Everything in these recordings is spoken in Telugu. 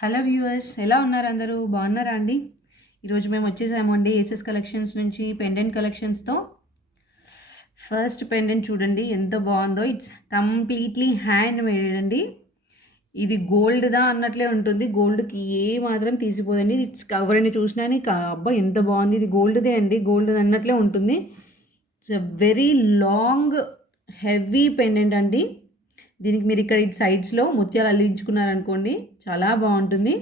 హలో వ్యూవర్స్, ఎలా ఉన్నారు? అందరూ బాగున్నారా అండి? ఈరోజు మేము వచ్చేసామండి ఏసెస్ కలెక్షన్స్ నుంచి పెండెంట్ కలెక్షన్స్తో. ఫస్ట్ పెండెంట్ చూడండి ఎంత బాగుందో. ఇట్స్ కంప్లీట్లీ హ్యాండ్ మేడ్ అండి. ఇది గోల్డ్దా అన్నట్లే ఉంటుంది. గోల్డ్కి ఏ మాత్రం తీసిపోదండి. ఇట్స్ ఎవరైనా చూసినా అబ్బా ఎంత బాగుంది, ఇది గోల్డ్దే అండి, గోల్డ్ అన్నట్లే ఉంటుంది. It's a very long heavy pendant అండి. దీనికి మీరు ఇక్కడ ఇటు సైడ్స్లో ముత్యాలు అల్లించుకున్నారనుకోండి, చాలా బాగుంటుంది.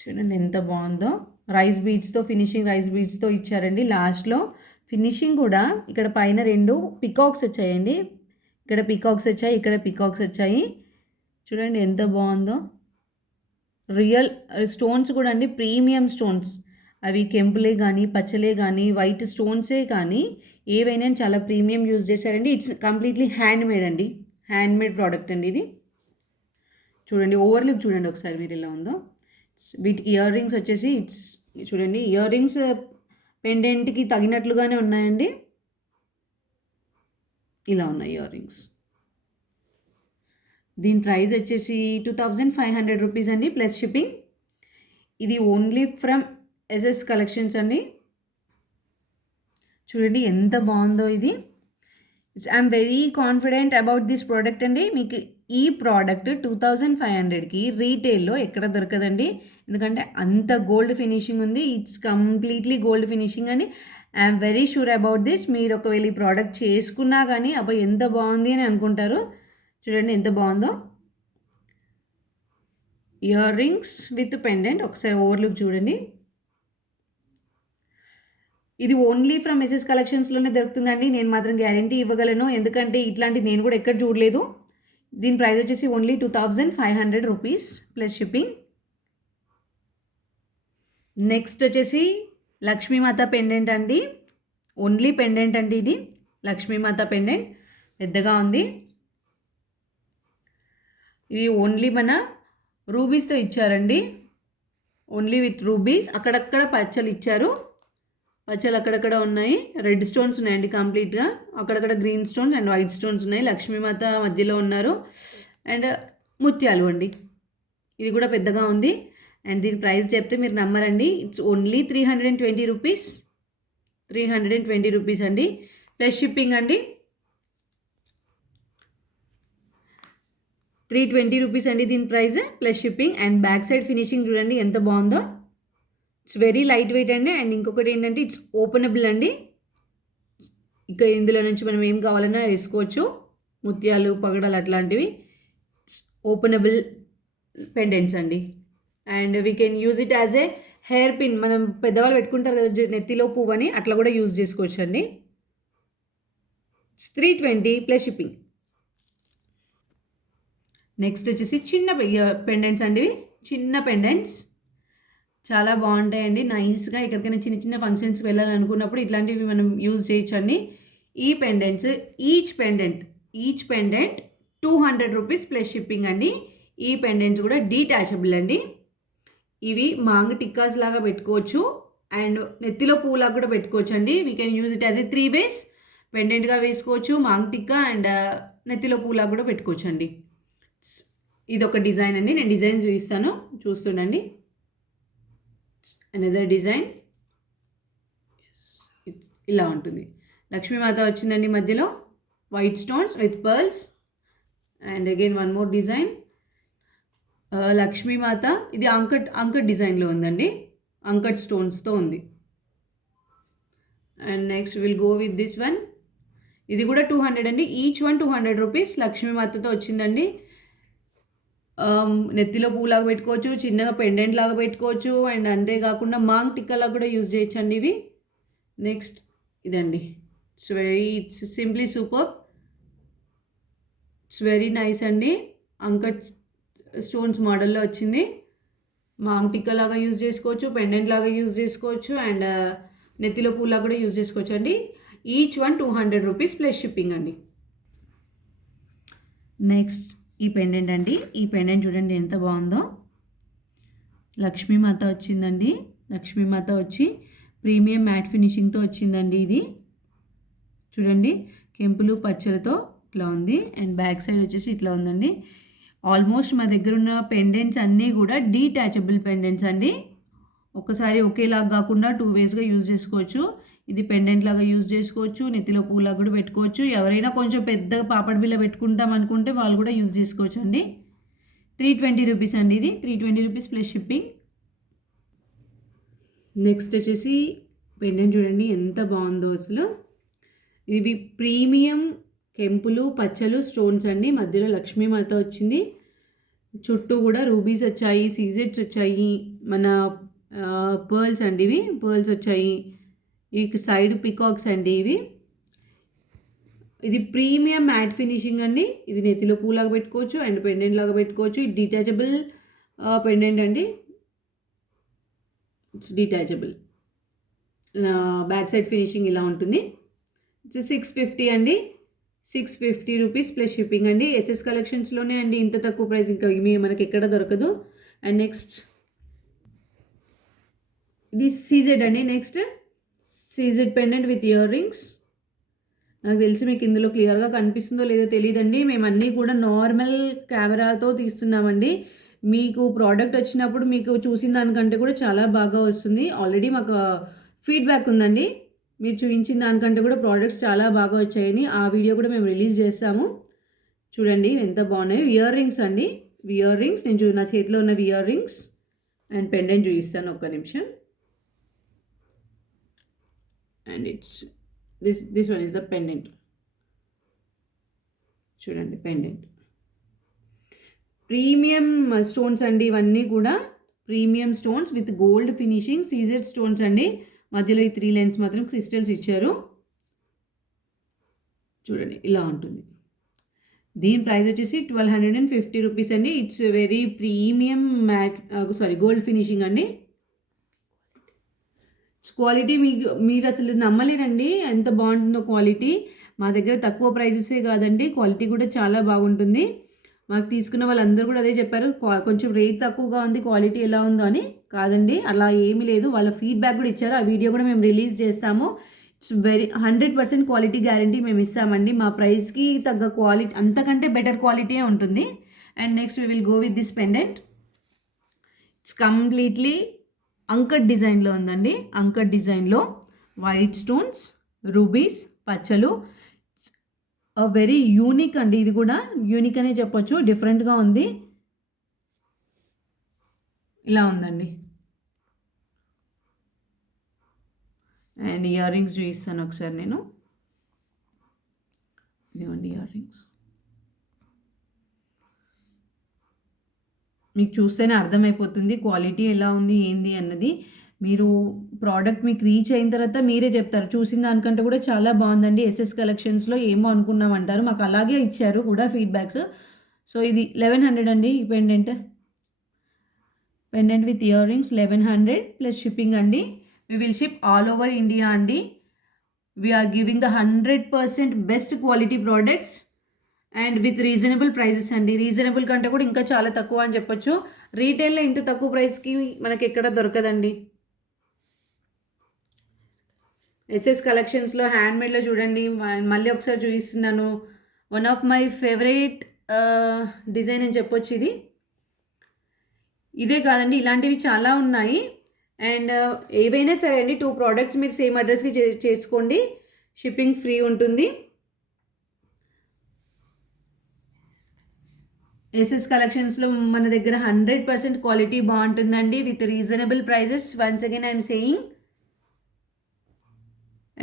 చూడండి ఎంత బాగుందో. రైస్ బీడ్స్తో ఫినిషింగ్, రైస్ బీడ్స్తో ఇచ్చారండి. లాస్ట్లో ఫినిషింగ్ కూడా ఇక్కడ పైన 2 పికాక్స్ వచ్చాయండి. ఇక్కడ పికాక్స్ వచ్చాయి, ఇక్కడ పికాక్స్ వచ్చాయి. చూడండి ఎంత బాగుందో. రియల్ స్టోన్స్ కూడా అండి, ప్రీమియం స్టోన్స్. అవి కెంపులే కానీ, పచ్చలే కానీ, వైట్ స్టోన్సే కానీ ఏవైనా చాలా ప్రీమియం యూజ్ చేశారండి. ఇట్స్ కంప్లీట్లీ హ్యాండ్ మేడ్ అండి, హ్యాండ్ మేడ్ ప్రోడక్ట్ అండి ఇది. చూడండి ఓవర్లుక్ చూడండి ఒకసారి మీరు ఎలా ఉందో. వీటికి ఇయర్ రింగ్స్ వచ్చేసి ఇట్స్ చూడండి, ఇయర్ రింగ్స్ పెండెంట్కి తగినట్లుగానే ఉన్నాయండి. ఇలా ఉన్నాయి ఇయర్ రింగ్స్. దీని ప్రైస్ వచ్చేసి 2500 రూపీస్ అండి, ప్లస్ షిప్పింగ్. ఇది ఓన్లీ ఫ్రమ్ ఎస్ఎస్ కలెక్షన్స్ అండి. చూడండి ఎంత బాగుందో ఇది. I'm very confident about this product అండి. మీకు ఈ ప్రోడక్ట్ 2500కి రీటైల్లో ఎక్కడ దొరకదండి, ఎందుకంటే అంత గోల్డ్ ఫినిషింగ్ ఉంది. ఇట్స్ కంప్లీట్లీ గోల్డ్ ఫినిషింగ్ అండి. I'm very sure about this. మీరు ఒకవేళ ఈ ప్రోడక్ట్ చేసుకున్నా కానీ అబ్బా ఎంత బాగుంది అని అనుకుంటారు. చూడండి ఎంత బాగుందో. Ear rings with pendant. ఒకసారి ఓవర్లుక్ చూడండి. ఇది ఓన్లీ ఫ్రమ్ ఎస్ఎస్ కలెక్షన్స్లోనే దొరుకుతుందండి. నేను మాత్రం గ్యారంటీ ఇవ్వగలను, ఎందుకంటే ఇట్లాంటిది నేను కూడా ఎక్కడ చూడలేదు. దీని ప్రైస్ వచ్చేసి only 2500 rupees plus shipping. Next వచ్చేసి లక్ష్మీమాత పెండెంట్ అండి. ఓన్లీ పెండెంట్ అండి ఇది. లక్ష్మీమాత పెండెంట్ పెద్దగా ఉంది. ఇవి ఓన్లీ మన రూబీస్తో ఇచ్చారండి. Only with rubies. అక్కడక్కడ పచ్చలు ఇచ్చారు. పచ్చలు అక్కడక్కడ ఉన్నాయి. రెడ్ స్టోన్స్ ఉన్నాయండి కంప్లీట్గా. అక్కడక్కడ green stones and white stones ఉన్నాయి. లక్ష్మీమాత మధ్యలో ఉన్నారు. అండ్ ముత్యాలు అండి. ఇది కూడా పెద్దగా ఉంది. అండ్ దీని ప్రైస్ చెప్తే మీరు నమ్మరండి. It's only 320 rupees. 320 రూపీస్ అండి, ప్లస్ షిప్పింగ్ అండి. 320 రూపీస్ అండి దీని price, plus shipping. And back side finishing చూడండి ఎంత బాగుందో. ఇట్స్ వెరీ లైట్ వెయిట్ అండి. అండ్ ఇంకొకటి ఏంటంటే ఇట్స్ ఓపెనబుల్ అండి. ఇక ఇందులో నుంచి మనం ఏం కావాలన్నా వేసుకోవచ్చు, ముత్యాలు, పగడాలు అట్లాంటివి. ఇట్స్ ఓపెనబుల్ పెండెంట్స్ అండి. And we can use it as a hair pin. మనం పెద్దవాళ్ళు పెట్టుకుంటారు కదా నెత్తిలో పువ్వు అని, అట్లా కూడా యూజ్ చేసుకోవచ్చు అండి. It's 320 plus shipping. నెక్స్ట్ వచ్చేసి చిన్న పెండెంట్స్ అండి. చిన్న పెండెంట్స్ చాలా బాగుంటాయండి. నైస్గా ఎక్కడికైనా చిన్న చిన్న ఫంక్షన్స్కి వెళ్ళాలనుకున్నప్పుడు ఇట్లాంటివి మనం యూజ్ చేయొచ్చండి. ఈ pendants each pendant 200 rupees plus shipping అండి. ఈ పెండెంట్స్ కూడా డీటాచబుల్ అండి. ఇవి మాంగ్ టిక్కాస్ లాగా పెట్టుకోవచ్చు అండ్ నెత్తిలో పూలాగా కూడా పెట్టుకోవచ్చు అండి. We can use it as a 3 వేస్. పెండెంట్గా వేసుకోవచ్చు, మాంగ్ టిక్కా అండ్ నెత్తిలో పూలాగా కూడా పెట్టుకోవచ్చు అండి. ఇది ఒక డిజైన్ అండి. నేను డిజైన్ చూపిస్తాను, చూస్తుండండి. అనదర్ డిజైన్ ఇలా ఉంటుంది. లక్ష్మీమాత వచ్చిందండి మధ్యలో, white stones with pearls. And again one more design లక్ష్మీమాత. ఇది అంకట్ డిజైన్లో ఉందండి, అంకట్ స్టోన్స్తో ఉంది. And next will go with this one. ఇది కూడా 200 అండి. Each one 200 rupees. లక్ష్మీమాతతో వచ్చిందండి. నెత్తిలో పువ్వులాగా పెట్టుకోవచ్చు, చిన్నగా పెండెంట్ లాగా పెట్టుకోవచ్చు. అండ్ అంతేకాకుండా మాంగ్ టిక్కాలాగా కూడా యూజ్ చేయొచ్చండి ఇవి. నెక్స్ట్ ఇదండి. It's simply super. It's very nice అండి. అంకట్ స్టోన్స్ మోడల్లో వచ్చింది. మాంగ్ టిక్కా లాగా యూజ్ చేసుకోవచ్చు, పెండెంట్ లాగా యూజ్ చేసుకోవచ్చు, అండ్ నెత్తిలో పువ్వులాగా కూడా యూజ్ చేసుకోవచ్చు అండి. Each one 200 rupees plus shipping అండి. నెక్స్ట్ ఈ పెండెంట్ అండి. ఈ పెండెంట్ చూడండి ఎంత బాగుందో. లక్ష్మీమాత వచ్చిందండి. లక్ష్మీమాత వచ్చి ప్రీమియం మ్యాట్ ఫినిషింగ్తో వచ్చిందండి. ఇది చూడండి కెంపులు పచ్చలతో ఇట్లా ఉంది. అండ్ బ్యాక్ సైడ్ వచ్చేసి ఇట్లా ఉందండి. ఆల్మోస్ట్ మా దగ్గర ఉన్న పెండెంట్స్ అన్నీ కూడా డీటాచబుల్ పెండెంట్స్ అండి. ఒక్కసారి ఒకేలాగా కాకుండా 2 వేస్గా యూజ్ చేసుకోవచ్చు. ఇది పెండెంట్ లాగా యూజ్ చేసుకోవచ్చు, నెత్తిలో పూలాగా కూడా పెట్టుకోవచ్చు. ఎవరైనా కొంచెం పెద్ద పాపడ్ బిల్ల పెట్టుకుంటాం అనుకుంటే వాళ్ళు కూడా యూజ్ చేసుకోవచ్చు అండి. 320 రూపీస్ అండి. ఇది 320 రూపీస్ ప్లస్ షిప్పింగ్. నెక్స్ట్ వచ్చేసి పెండెంట్ చూడండి ఎంత బాగుందో అసలు. ఇవి ప్రీమియం కెంపులు పచ్చలు స్టోన్స్ అండి. మధ్యలో లక్ష్మీమాత వచ్చింది, చుట్టూ కూడా రూబీస్ వచ్చాయి, సీజెడ్స్ వచ్చాయి, మన పర్ల్స్ అండి. ఇవి పర్ల్స్ వచ్చాయి. ఈ సైడ్ పికాక్స్ అండి ఇవి. ఇది ప్రీమియం మ్యాట్ ఫినిషింగ్ అండి. ఇది నెత్తిలో పూలాగా పెట్టుకోవచ్చు అండ్ పెండెంట్ లాగా పెట్టుకోవచ్చు. ఇది డిటాచబుల్ పెండెంట్ అండి. It's detachable. Back side finishing ఇలా ఉంటుంది. ఇట్స్ 650 అండి. 650 రూపీస్ ప్లస్ షిప్పింగ్ అండి. ఎస్ఎస్ కలెక్షన్స్లోనే అండి ఇంత తక్కువ ప్రైస్ ఇంకా మనకి ఎక్కడ దొరకదు. అండ్ నెక్స్ట్ ఇది సీజెడ్ అండి. Next CZ pendant with ear rings. నాకు తెలిసి మీకు ఇందులో క్లియర్గా కనిపిస్తుందో లేదో తెలియదండి. మేము అన్నీ కూడా నార్మల్ కెమెరాతో తీస్తున్నామండి. మీకు ప్రోడక్ట్ వచ్చినప్పుడు మీకు చూసిన దానికంటే కూడా చాలా బాగా వస్తుంది. ఆల్రెడీ మాకు ఫీడ్బ్యాక్ ఉందండి. మీరు చూపించిన దానికంటే కూడా ప్రోడక్ట్స్ చాలా బాగా వచ్చాయని ఆ వీడియో కూడా మేము రిలీజ్ చేస్తాము. చూడండి ఎంత బాగున్నాయి. ఇయర్ రింగ్స్ అండి. ఇయర్ రింగ్స్ నేను నా చేతిలో ఉన్న ఇయర్ రింగ్స్ అండ్ పెండెంట్ చూపిస్తాను ఒక్క నిమిషం. And it's this one is the pendant. చూడండి పెండెంట్ ప్రీమియం స్టోన్స్ అండి. ఇవన్నీ కూడా premium stones with gold finishing CZ stones అండి. మధ్యలో ఈ 3 లైన్స్ మాత్రం క్రిస్టల్స్ ఇచ్చారు. చూడండి ఇలా ఉంటుంది. దీని ప్రైస్ వచ్చేసి 1250 రూపీస్ అండి. It's very premium gold finishing అండి. క్వాలిటీ మీరు అసలు నమ్మలేరండి ఎంత బాగుంటుందో క్వాలిటీ. మా దగ్గర తక్కువ ప్రైజెసే కాదండి, క్వాలిటీ కూడా చాలా బాగుంటుంది. మాకు తీసుకున్న వాళ్ళందరూ కూడా అదే చెప్పారు, కొంచెం రేట్ తక్కువగా ఉంది, క్వాలిటీ ఎలా ఉందో అని. కాదండి, అలా ఏమీ లేదు. వాళ్ళ ఫీడ్బ్యాక్ కూడా ఇచ్చారు. ఆ వీడియో కూడా మేము రిలీజ్ చేస్తాము. ఇట్స్ 100% క్వాలిటీ గ్యారంటీ మేము ఇస్తామండి. మా ప్రైస్కి తగ్గ క్వాలిటీ, అంతకంటే బెటర్ క్వాలిటీయే ఉంటుంది. And next we will go with this pendant. It's completely uncut డిజైన్లో ఉందండి. అంకట్ డిజైన్లో వైట్ స్టోన్స్, రూబీస్, పచ్చలు. వెరీ యూనిక్ అండి. ఇది కూడా యూనిక్ అనే చెప్పొచ్చు. డిఫరెంట్గా ఉంది. ఇలా ఉందండి. అండ్ ఇయర్ రింగ్స్ చూపిస్తాను ఒకసారి నేను. ఇదిగోండి ఇయర్ రింగ్స్. మీకు చూస్తేనే అర్థమైపోతుంది క్వాలిటీ ఎలా ఉంది ఏంది అన్నది. మీరు ప్రోడక్ట్ మీకు రీచ్ అయిన తర్వాత మీరే చెప్తారు. చూసిన దానికంటే కూడా చాలా బాగుందండి. ఎస్ఎస్ కలెక్షన్స్లో ఏమో అనుకున్నామంటారు. మాకు అలాగే ఇచ్చారు కూడా ఫీడ్బ్యాక్స్. సో ఇది 1100 అండి. ఈ pendant with ear rings 1100 plus shipping అండి. We will ship all over India అండి. We are giving the 100% best quality products and with reasonable prices అండి. రీజనబుల్ కంటే కూడా ఇంకా చాలా తక్కువ అని చెప్పొచ్చు. రీటైల్లో ఇంత తక్కువ ప్రైస్కి మనకి ఎక్కడ దొరకదండి. ఎస్ఎస్ కలెక్షన్స్లో హ్యాండ్మేడ్లో చూడండి, మళ్ళీ ఒకసారి చూపిస్తున్నాను. One of my favourite design అని చెప్పొచ్చు ఇది. ఇదే కాదండి, ఇలాంటివి చాలా ఉన్నాయి. అండ్ ఏవైనా సరే అండి, 2 ప్రోడక్ట్స్ మీరు సేమ్ అడ్రస్కి చేసుకోండి, షిప్పింగ్ ఫ్రీ ఉంటుంది. ఎస్ఎస్ కలెక్షన్స్లో మన దగ్గర 100% క్వాలిటీ బాగుంటుందండి with reasonable prices. Once again I'm saying.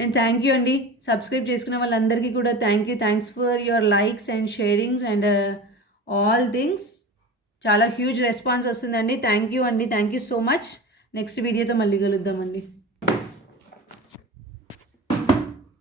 And thank you అండి. సబ్స్క్రైబ్ చేసుకున్న వాళ్ళందరికీ కూడా thanks for your likes and sharings and all things. చాలా హ్యూజ్ రెస్పాన్స్ వస్తుందండి. థ్యాంక్ యూ అండి. Thank you so much. Next వీడియోతో మళ్ళీ కలుద్దామండి.